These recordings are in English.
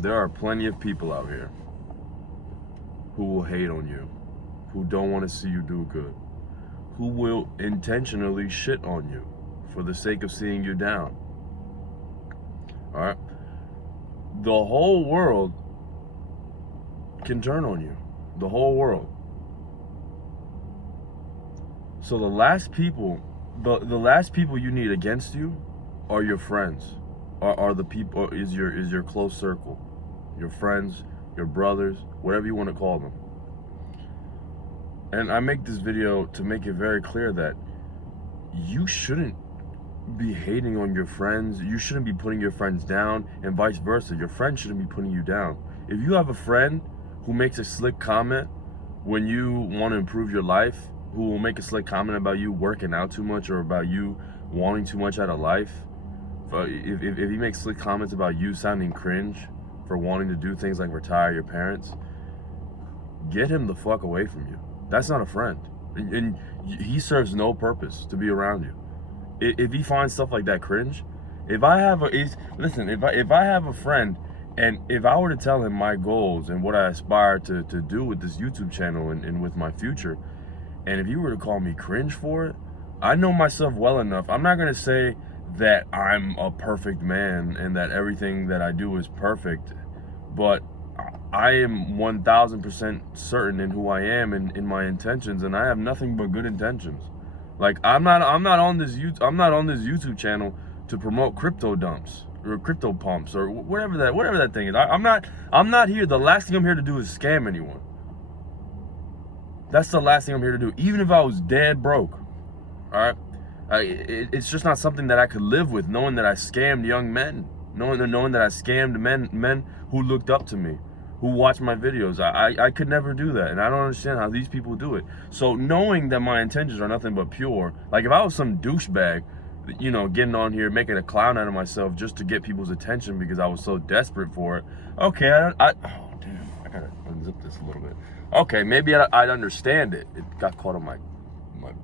There are plenty of people out here who will hate on you, who don't want to see you do good, who will intentionally shit on you for the sake of seeing you down. All right? The whole world can turn on you. The whole world. So the last people you need against you are your friends. Are the people, is your close circle. Your friends, your brothers, whatever you want to call them. And I make this video to make it very clear that you shouldn't be hating on your friends. You shouldn't be putting your friends down, and vice versa. Your friend shouldn't be putting you down. If you have a friend who makes a slick comment when you want to improve your life, who will make a slick comment about you working out too much or about you wanting too much out of life, if he makes slick comments about you sounding cringe for wanting to do things like retire your parents, get him the fuck away from you. That's not a friend. And he serves no purpose to be around you. If he finds stuff like that cringe, if I have a friend, and if I were to tell him my goals and what I aspire to do with this YouTube channel and with my future, and if he were to call me cringe for it, I know myself well enough. I'm not going to say that I'm a perfect man and that everything that I do is perfect, but I am 1000% certain in who I am and in my intentions, and I have nothing but good intentions. Like I'm not on this YouTube channel to promote crypto dumps or crypto pumps or whatever that thing is. I'm not here. The last thing I'm here to do is scam anyone. That's the last thing I'm here to do. Even if I was dead broke, all right. It's just not something that I could live with, knowing that I scammed young men, knowing that I scammed men who looked up to me, who watched my videos. I could never do that, and I don't understand how these people do it. So knowing that my intentions are nothing but pure, like if I was some douchebag, you know, getting on here making a clown out of myself just to get people's attention because I was so desperate for it. Okay, oh damn, I gotta unzip this a little bit. Okay, maybe I'd understand it. It got caught on my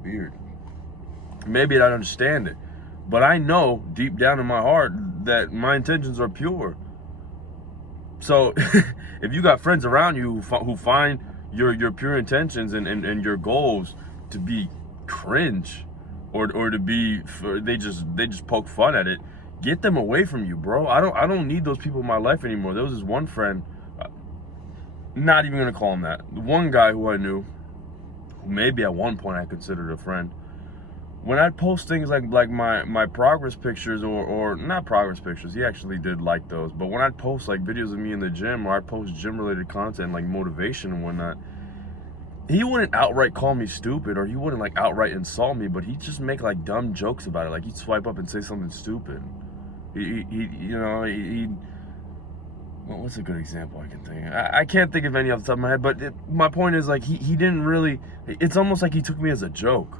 beard. Maybe I'd understand it, but I know deep down in my heart that my intentions are pure. So if you got friends around you who find your pure intentions and your goals to be cringe or to be, they just poke fun at it, get them away from you, bro. I don't need those people in my life anymore. There was this one friend, not even gonna call him that, one guy who I knew, who maybe at one point I considered a friend. When I'd post things like my progress pictures or not progress pictures, he actually did like those, but when I'd post like videos of me in the gym, or I'd post gym related content like motivation and whatnot, he wouldn't outright call me stupid, or he wouldn't like outright insult me, but he'd just make like dumb jokes about it. Like he'd swipe up and say something stupid. Well, what's a good example I can think of? I can't think of any off the top of my head, but my point is like he didn't really, it's almost like he took me as a joke.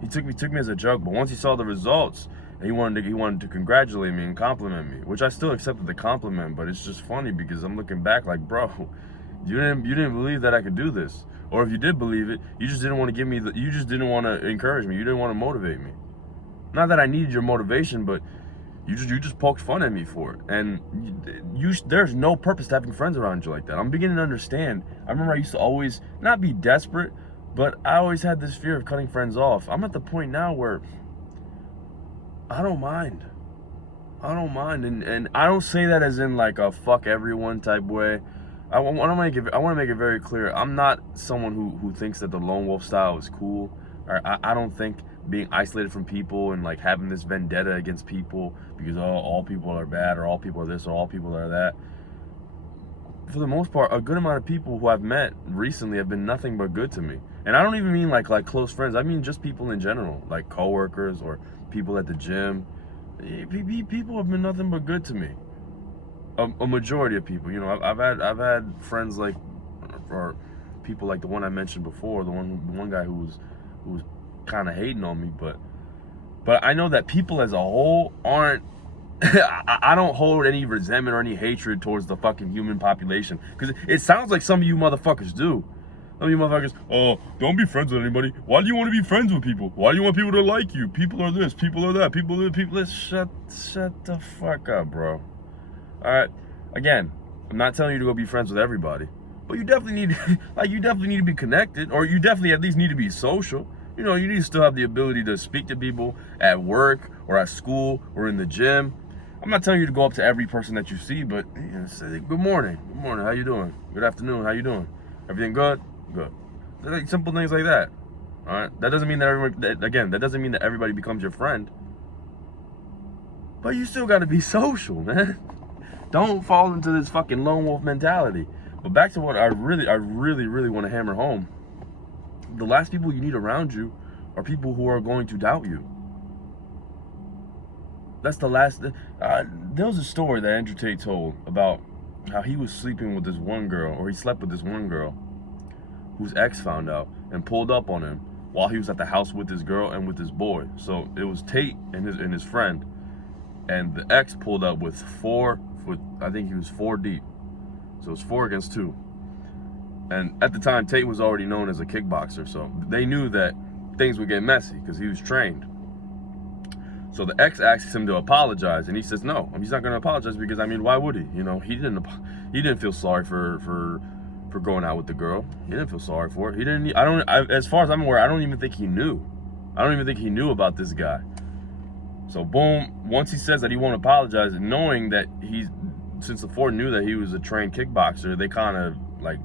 He took me as a joke, but once he saw the results, he wanted to congratulate me and compliment me, which I still accepted the compliment. But it's just funny because I'm looking back like, bro, you didn't believe that I could do this, or if you did believe it, you just didn't want to you just didn't want to encourage me. You didn't want to motivate me. Not that I needed your motivation, but you just poked fun at me for it, and there's no purpose to having friends around you like that. I'm beginning to understand. I remember I used to always not be desperate, but I always had this fear of cutting friends off. I'm at the point now where I don't mind. And I don't say that as in like a fuck everyone type way. I want to make it very clear. I'm not someone who thinks that the lone wolf style is cool. Or I don't think being isolated from people and like having this vendetta against people because all people are bad, or all people are this, or all people are that. For the most part, a good amount of people who I've met recently have been nothing but good to me. And I don't even mean like close friends. I mean just people in general, like coworkers or people at the gym. People have been nothing but good to me. A majority of people, you know, I've had friends like, or people like the one I mentioned before, the one guy who was kind of hating on me, but I know that people as a whole aren't. I don't hold any resentment or any hatred towards the fucking human population, because it sounds like some of you motherfuckers do. Some of you motherfuckers, oh, don't be friends with anybody. Why do you want to be friends with people? Why do you want people to like you? People are this, people are that, people are people. Shut the fuck up, bro. All right. Again, I'm not telling you to go be friends with everybody, but you definitely need you definitely need to be connected, or you definitely at least need to be social. You know, you need to still have the ability to speak to people at work or at school or in the gym. I'm not telling you to go up to every person that you see, but say good morning, how you doing? Good afternoon, how you doing? Everything good? Good. Like simple things like that. All right. That doesn't mean that that doesn't mean that everybody becomes your friend. But you still got to be social, man. Don't fall into this fucking lone wolf mentality. But back to what I really want to hammer home. The last people you need around you are people who are going to doubt you. That's the last. There was a story that Andrew Tate told about how he was sleeping with this one girl, or he slept with this one girl, whose ex found out and pulled up on him while he was at the house with this girl and with this boy. So it was Tate and his friend, and the ex pulled up with I think he was 4 deep. So it was 4 against 2. And at the time, Tate was already known as a kickboxer, so they knew that things would get messy because he was trained. So the ex asks him to apologize, and he says no, he's not going to apologize because, I mean, why would he? You know, he didn't feel sorry for going out with the girl. He didn't feel sorry for it. He didn't. As far as I'm aware, I don't even think he knew. I don't even think he knew about this guy. So boom, once he says that he won't apologize, knowing that since the 4 knew that he was a trained kickboxer, they kind of like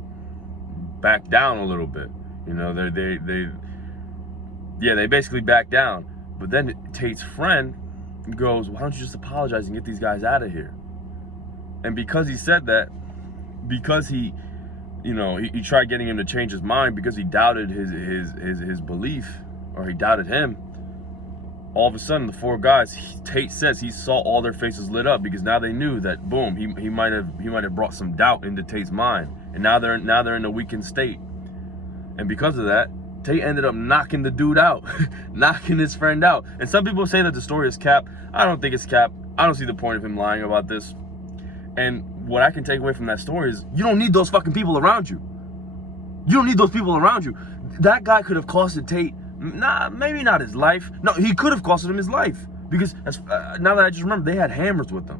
backed down a little bit. You know, they basically backed down. But then Tate's friend goes, why don't you just apologize and get these guys out of here? And because he said that, because he tried getting him to change his mind, because he doubted his belief, or he doubted him, all of a sudden the 4 guys, Tate says he saw all their faces lit up, because now they knew that boom, he might have brought some doubt into Tate's mind, and now they're in a weakened state. And because of that, Tate ended up knocking the dude out, knocking his friend out. And some people say that the story is cap. I don't think it's cap. I don't see the point of him lying about this. And what I can take away from that story is you don't need those fucking people around you. You don't need those people around you. That guy could have costed Tate, maybe not his life. No, he could have costed him his life. Because now that I just remember, they had hammers with them.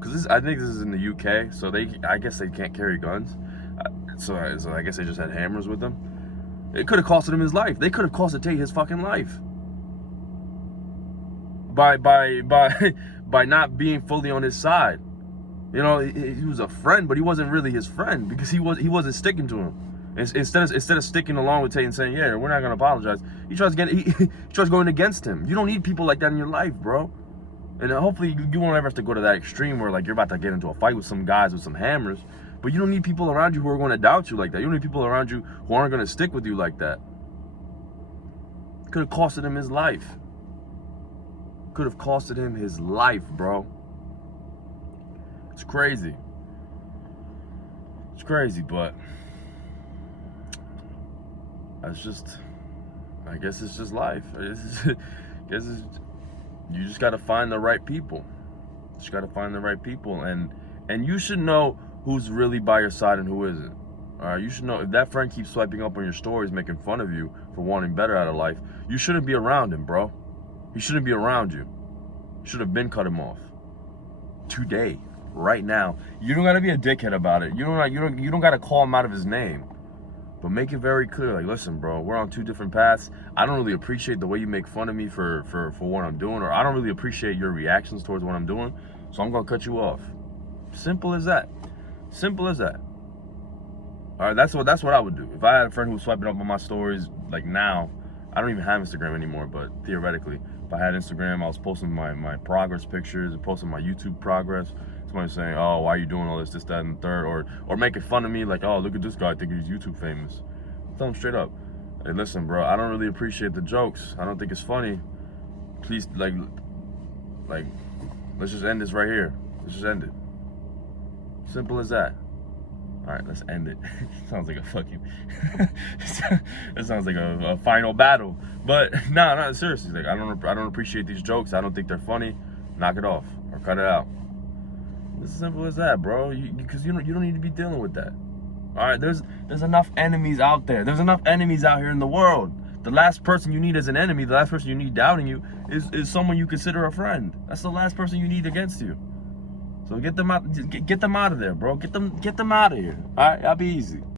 Because I think this is in the UK, so I guess they can't carry guns. So I guess they just had hammers with them. It could have costed him his life. They could have costed Tate his fucking life. By not being fully on his side. You know, he was a friend, but he wasn't really his friend because he wasn't sticking to him. Instead of sticking along with Tate and saying, yeah, we're not gonna apologize, he tries going against him. You don't need people like that in your life, bro. And hopefully you won't ever have to go to that extreme where like you're about to get into a fight with some guys with some hammers. But you don't need people around you who are going to doubt you like that. You don't need people around you who aren't going to stick with you like that. Could have costed him his life. Could have costed him his life, bro. It's crazy. It's crazy, but I guess it's just life. You just got to find the right people. Just got to find the right people, and you should know who's really by your side and who isn't. All right, you should know if that friend keeps swiping up on your stories, making fun of you for wanting better out of life. You shouldn't be around him, bro. He shouldn't be around you. You should have been cut him off today, right now. You don't gotta be a dickhead about it. You don't gotta call him out of his name, but make it very clear. Like, listen, bro, we're on 2 different paths. I don't really appreciate the way you make fun of me for what I'm doing, or I don't really appreciate your reactions towards what I'm doing. So I'm gonna cut you off. Simple as that. Simple as that. All right, that's what I would do. If I had a friend who was swiping up on my stories, like now, I don't even have Instagram anymore, but theoretically, if I had Instagram, I was posting my progress pictures and posting my YouTube progress. Somebody saying, oh, why are you doing all this, that, and the third, or making fun of me, like, oh, look at this guy, I think he's YouTube famous. Tell him straight up, hey, listen, bro, I don't really appreciate the jokes. I don't think it's funny. Please, like, let's just end this right here. Let's just end it. Simple as that. All right, let's end it. Sounds like a fucking. It sounds like a final battle. But no, seriously. Like I don't appreciate these jokes. I don't think they're funny. Knock it off or cut it out. It's as simple as that, bro. Because you don't need to be dealing with that. All right, there's enough enemies out there. There's enough enemies out here in the world. The last person you need as an enemy, the last person you need doubting you, is someone you consider a friend. That's the last person you need against you. So get them out of there, bro. Get them out of here. All right, y'all be easy.